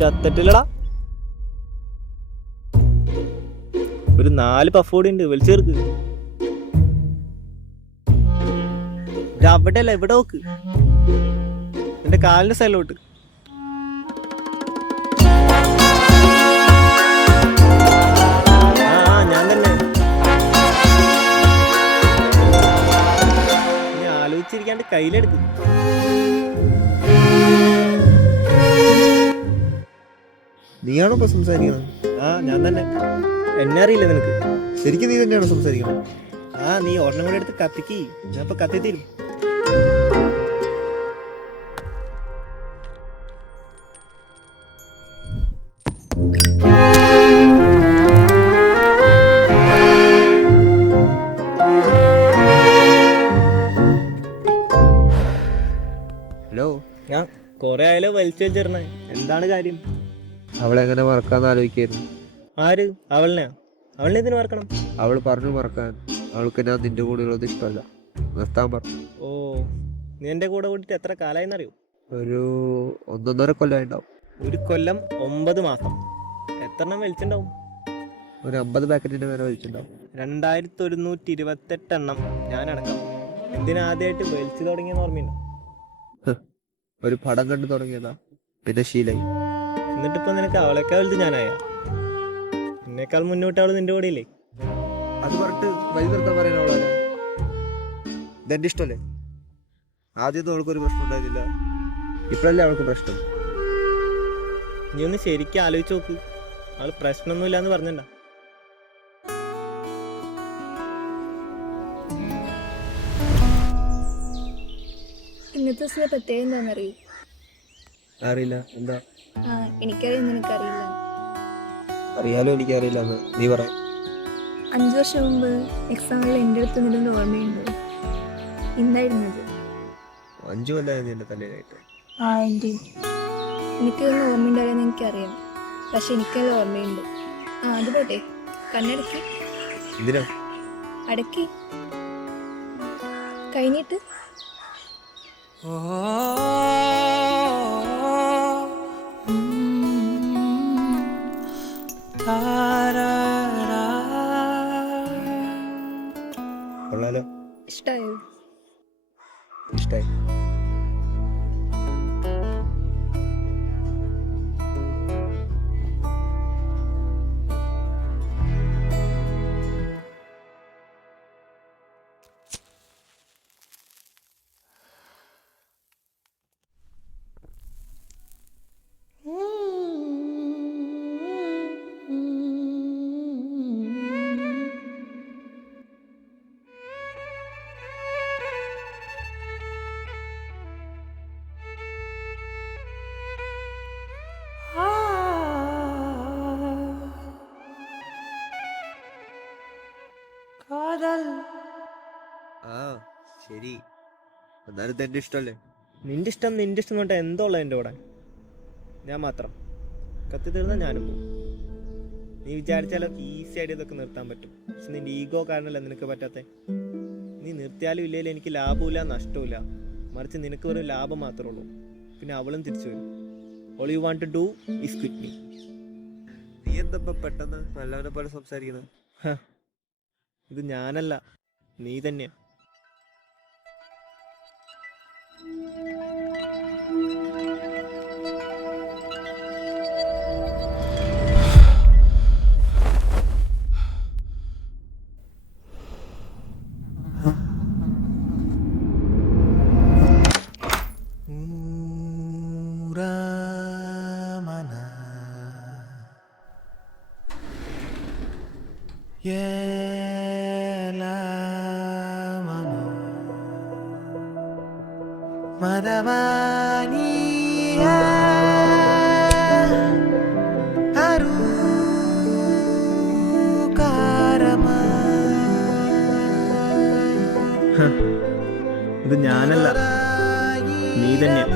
ചത്തിട്ടില്ലടാ. ഒരു 4 പഫ് കൂടി ഉണ്ട്, വലിച്ചേർക്ക്. അവിടെ അല്ല, ഇവിടെ നോക്ക്, എന്റെ കാലിന്റെ സ്ഥലോട്ട്. ആ ഞാൻ തന്നെ. നീ ആലോചിച്ചിരിക്കാണ്ട് കയ്യിലെടുക്ക്. നീയാണോ ഇപ്പൊ സംസാരിക്കണം? ആ ഞാൻ തന്നെ. എന്നെ അറിയില്ല നിനക്ക്? ശരിക്കും നീ തന്നെയാണോ സംസാരിക്കണം? ആ നീ ഒരെണ്ണം കൂടെ എടുത്ത് കത്തിക്ക്, ഞാൻ ഇപ്പൊ കത്തി തരും. ഹലോ. ഞാൻ കൊറേ ആയാലോ വലിച്ചു വലിച്ചെറിഞ്ഞ, എന്താണ് കാര്യം? അവളെ എങ്ങനെ മറക്കാന്ന് ആലോചിക്കായിരുന്നു. ആര്? അവളിനെയാ? അവളിനെ എന്തിനു മറക്കണം? അവൾ പറഞ്ഞു മറക്കാൻ. അവൾക്ക് ഞാൻ നിന്റെ കൂടെ ഉള്ളത് ഇഷ്ടമല്ല, നിർത്താൻ പറഞ്ഞു. ഓ, നീ എന്റെ കൂടെ കൂട്ടിട്ട് എത്ര കാലായിന്നറിയോ? ഒരു 1.5 കൊല്ലമായിട്ടുണ്ടാവും. 1 കൊല്ലം 9 മാസം. എത്രണ്ണം വലിച്ചിണ്ടാവും? ഒരു 50 പാക്കറ്റിന്റെ മേലെ വലിച്ചിട്ടുണ്ടാവും. 2128 എണ്ണം ഞാനടക്കാം. എന്തിനാദ്യമായിട്ട് വലിച്ചു തുടങ്ങിയെന്ന് ഓർമ്മയുണ്ടോ? ഒരു പടം കണ്ടു തുടങ്ങിയതാ, പിന്നെ ശീലായി. എന്നിട്ടിപ്പോ നിനക്ക് അവളെക്കാൾ വലുത് ഞാനായ? എന്നേക്കാൾ മുന്നോട്ട് അവള് നിന്റെ കൂടെ ഇല്ലേ? അത് പറഞ്ഞിട്ട് വഴി നിർത്താൻ പറയാൻ അവളാണ്. ഇതെന്റെ ഇഷ്ടമല്ലേ? ആദ്യമൊന്നും അവൾക്കൊരു പ്രശ്നം ഉണ്ടായിരുന്നില്ല, ഇപ്പോഴല്ലേ അവൾക്ക് പ്രശ്നം. നീ ഒന്ന് ശരിക്കും ആലോചിച്ച് നോക്ക്. അവള് പ്രശ്നമൊന്നുമില്ലാന്ന് പറഞ്ഞണ്ട. ഇന്നത്തെ ദിവസത്തെ പ്രത്യേകം എന്താണെന്നറിയൂ? അറിയില്ല. എന്താ? എനിക്കറിയാം, നിനക്കറിയില്ല. അറിയാലോ, എനിക്കറിയില്ല. നീ പറ. 5 വർഷം മുമ്പ് എക്സാമിൽ എൻ്റെ അടുത്ത് നിന്നിരുന്ന ഓർമ്മയുണ്ട്. ഇന്നായിരുന്നത്. 5 കൊല്ലമായിരുന്നു എന്റെ തലയിലായിട്ട്. എൻ്റെ എനിക്കൊന്നും ഓർമ്മയുണ്ടാവില്ലെന്ന് എനിക്കറിയാം, പക്ഷെ എനിക്കത് ഓർമ്മയുണ്ട്. അത് പോട്ടെ, കണ്ണടക്കി. എന്തിനാ? അടക്കി കഴിഞ്ഞിട്ട്. കൊള്ളാലോ. ഇഷ്ടായോ? ഇഷ്ടായി. ആ ശരി, എന്നാലും ഇതെന്റെ ഇഷ്ടമല്ലേ? നിന്റെ ഇഷ്ടം എന്ന് പറഞ്ഞാൽ എന്തോ ഉള്ളത് എൻ്റെ കൂടെ? ഞാൻ മാത്രം കത്തി തീർന്നാൽ ഞാനും പോകും. നീ വിചാരിച്ചാലൊക്കെ ഈസി ആയിട്ട് ഇതൊക്കെ നിർത്താൻ പറ്റും, പക്ഷെ നിന്റെ ഈഗോ കാരണമല്ല നിനക്ക് പറ്റാത്ത. നീ നിർത്തിയാലും ഇല്ലെങ്കിലും എനിക്ക് ലാഭമില്ല നഷ്ടമില്ല, മറിച്ച് നിനക്ക് വെറും ലാഭം മാത്രമേ ഉള്ളൂ. പിന്നെ അവളും തിരിച്ചു വരും. All you want to do is quit me. നീ എന്താ പെട്ടെന്ന് നല്ലവനെ പോലെ സംസാരിക്കുന്നത്? ഇത് ഞാനല്ല, നീ തന്നെയാ. ഇത് ഞാനല്ല, നീ തന്നെയാ.